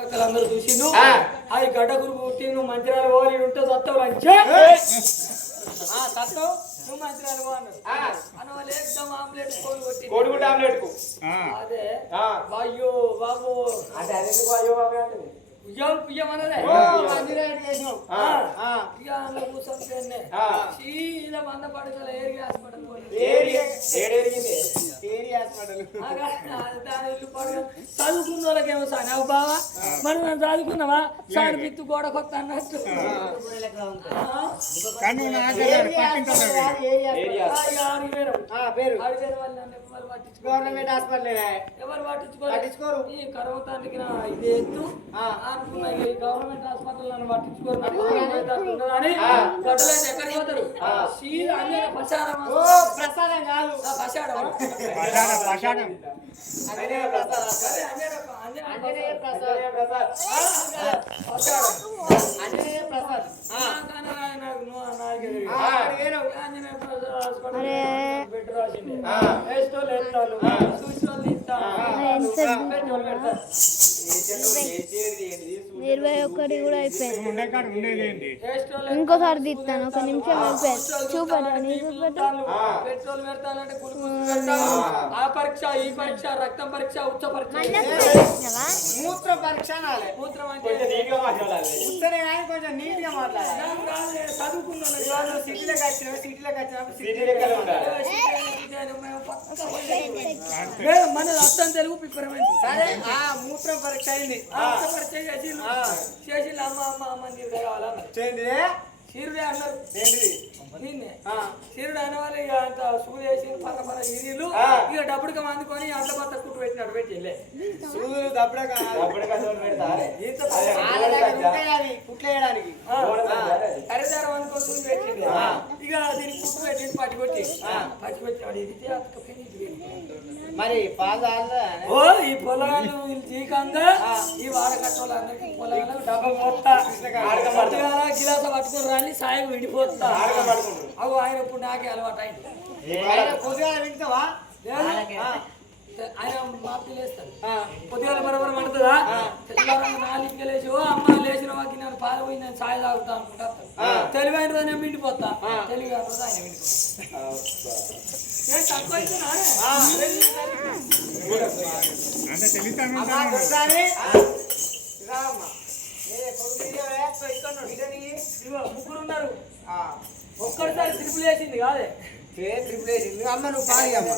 అందరూ చూసి అది గడ్డ గురు పుట్టి నువ్వు మంచిరాలు పోవాలి ఉంటే సత్తావు సత్తావు నువ్వు మంచిరాలు అన్నారు అన్న వాళ్ళు ఏకదం ఆమ్లెట్ కోడిగుడ్డ ఆమ్లెట్ కు అదే అయ్యో బాబు అంటే అది ఎందుకు అయ్యో బాబు అంటే పుయ్యం పుయ్యం అన్నదే ఇక అందులో కూర్చొని సీదా మంద పడగల ఏరి హాస్పిటల్ చదువుకున్న వాళ్ళకేమో సార్ అవు బావా మనం చదువుకున్నావా సార్ విత్తు గోడ కొత్త అన్నట్టు గవర్నమెంట్ హాస్పిటల్ ఎవరు పట్టించుకోరు ఈ కరవతానికి ఇది ఎత్తు అనుకున్నా ఈ గవర్నమెంట్ హాస్పిటల్ నన్ను పట్టించుకోరు అని గడ్డలైతే ఎక్కడికి పోతారు ప్రసాదం కాదు ఇరవై ఒక్కటి కూడా అయిపోయింది ఇంకోసారి తీస్తాను ఒక నిమిషం అయిపోయింది చూపండి పెట్రోల్ పెడతానంటే ఆ పరీక్ష ఈ పరీక్ష రక్తం పరీక్ష ఉచ్చ పరీక్ష మూత్ర పరీక్ష మూత్రం అంటే కొంచెం నీట్ గా మాట్లాడాలి చదువుకున్నాను సిటీలోకి వచ్చినప్పుడు మన అర్థం తెలుగు పిప్పరమైన సరే మూత్ర పరీక్ష అయింది చేసి అమ్మ అమ్మ అమ్మ నీరు కావాలా చేయండి చీరుడే అన్నారు నిన్నే చీరుడు అనే వాళ్ళు ఇక అంత సూది వేసి పక్క ఇరీలు ఇక డబ్బుడికి అందుకొని అట్ల పత్త కుట్టు పెట్టినాడు పెట్టి సూదులు దబ్బడక కుట్లేయడానికి అరిదారం అనుకో సూది పెట్టింది ఇక దీనికి కుట్టు పెట్టింది పట్టుకొచ్చి పట్టుకొచ్చాడు ఇది మరి ఓ ఈ పొలాలు జీకంగా ఈ వాడకట్టోళ్ళు అందరికి పొలాలు డబ్బా పోతా గిలాస పట్టుకుని రాని సాయం విడిపోతా అవు ఆయన ఇప్పుడు నాకే అలవాటు అయింది పొద్దుగా వింటావా ఆయన మాపి లేస్తాడు పొద్దుగాల బరబరం అంటుందా నాలుగు లేచి ఓ అమ్మ లేచిన వాకి నేను పాలు పోయి నేను సాయి తాగుతా అనుకుంటా తెలివైన రోజు నేను విండిపోతా తెలివి రోజు ఆయన విండిపోతా ముగ్గురు ఉన్నారు ఒక్కడిసారి ట్రిపుల్ వేసింది కాదే ట్రిపుల్ వేసింది అమ్మ నువ్వు పాడి అమ్మ